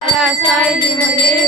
Last I did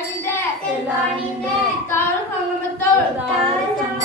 लाणी दे ताळ संगम तळ ताळ संगम